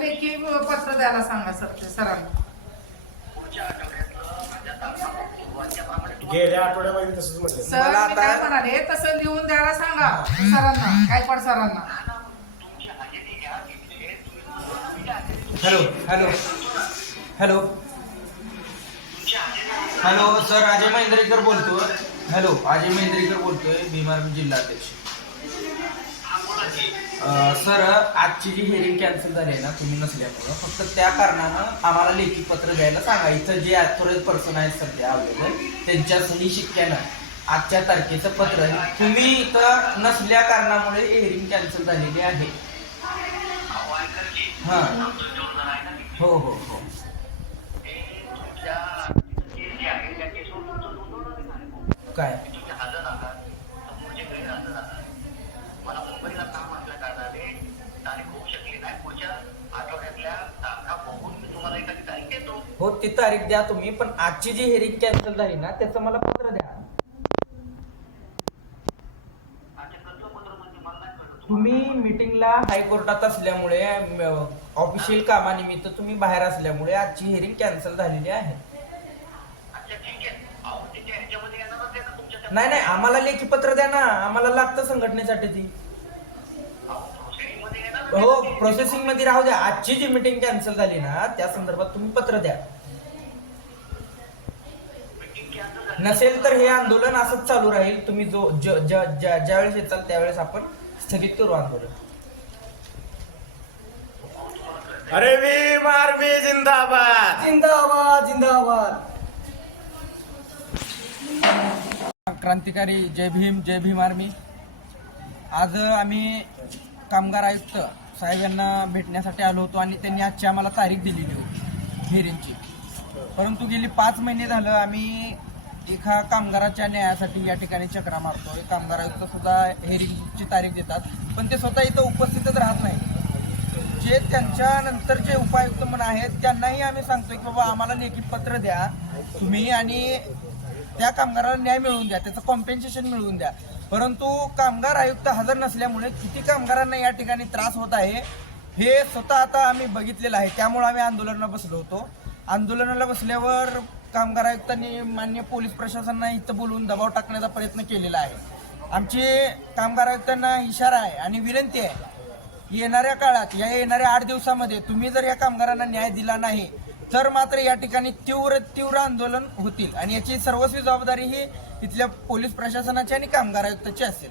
लेखी पत्र द्यायला सांगा सर सरांना. गेल्या आठवड्यामध्ये तसंच म्हटलं. सर मी काय म्हणाले तसं लिहून द्यायला सांगा सरांना गायकवाड सरांना. Hello hello hello. Hello sir Ajay Mahendrekar बोलतोय. हॅलो अजय महेंद्रेकर बोलतोय भीमार जिल्हाध्यक्ष अं, सर आजची जी हेअरिंग कॅन्सल झाली आहे ना तुम्ही नसल्यामुळं फक्त त्या कारणानं आम्हाला लेखी पत्र द्यायला सांगा. इथं जे ॲथोराईज पर्सन आहेत सध्या अवेलेबल त्यांच्या सही शिक्क्यानं आजच्या तारखेचं पत्र तुम्ही इथं नसल्या कारणामुळे हिअरिंग कॅन्सल झालेली आहे. हां. हो हो हो. काय? ती तारीख द्या तुम्ही पण आजची जी हेरिंग कॅन्सल झाली ना त्याचं मला पत्र द्या. तुम्ही मीटिंगला हायकोर्टात असल्यामुळे ऑफिशियल कामानिमित्त तुम्ही बाहेर असल्यामुळे आजची हेरिंग कॅन्सल झालेली आहे. नाही नाही आम्हाला लेखी पत्र द्या ना. आम्हाला लागतं संघटनेसाठी ती. हो प्रोसेसिंगमध्ये राहू द्या. आजची जी मीटिंग कॅन्सल झाली ना त्या संदर्भात तुम्ही पत्र द्या. नसेल तर हे आंदोलन असंच चालू राहील. तुम्ही जो ज- ज- ज्या ज्यावेळेस येचाल त्यावेळेस आपण स्थगित करू आंदोलन. अरे भीम आर्मी जिंदाबाद. जिंदाबाद जिंदाबाद. क्रांतिकारी जय भीम जय भीम आर्मी. आज आम्ही कामगार आयुक्त साहेब यांना भेटण्यासाठी आलो होतो आणि त्यांनी आजची आम्हाला तारीख दिलेली होती हिअरिंगची परंतु गेली पाच महिने झालं आम्ही एका कामगाराच्या न्यायासाठी या ठिकाणी चक्रा मारतोय कामगार आयुक्त सुद्धा हेरिंगची तारीख देतात. पण ते स्वतः इथं उपस्थितच राहत नाही जे त्यांच्या नंतर जे उपायुक्त म्हणून आहेत त्यांनाही आम्ही सांगतोय की बाबा आम्हाला लेखी पत्र द्या. तुम्ही आणि त्या कामगाराला न्याय मिळवून द्या. त्याचं कॉम्पेन्सेशन मिळवून द्या. परंतु कामगार आयुक्त हजर नसल्यामुळे किती कामगारांना या ठिकाणी त्रास होत आहे हे स्वतः आता आम्ही बघितलेलं आहे. त्यामुळे आम्ही आंदोलनाला बसलो होतो. आंदोलनाला बसल्यावर कामगार आयुक्तांनी मान्य पोलीस प्रशासनाला इथं बोलवून दबाव टाकण्याचा प्रयत्न केलेला आहे. आमची कामगार आयुक्तांना इशारा आहे आणि विनंती आहे येणाऱ्या काळात या येणाऱ्या आठ दिवसामध्ये तुम्ही जर या कामगारांना न्याय दिला नाही तर मात्र या ठिकाणी तीव्र तीव्र आंदोलन होतील आणि याची सर्वस्वी जबाबदारी ही इथल्या पोलीस प्रशासनाची आणि कामगार आयुक्ताची असेल.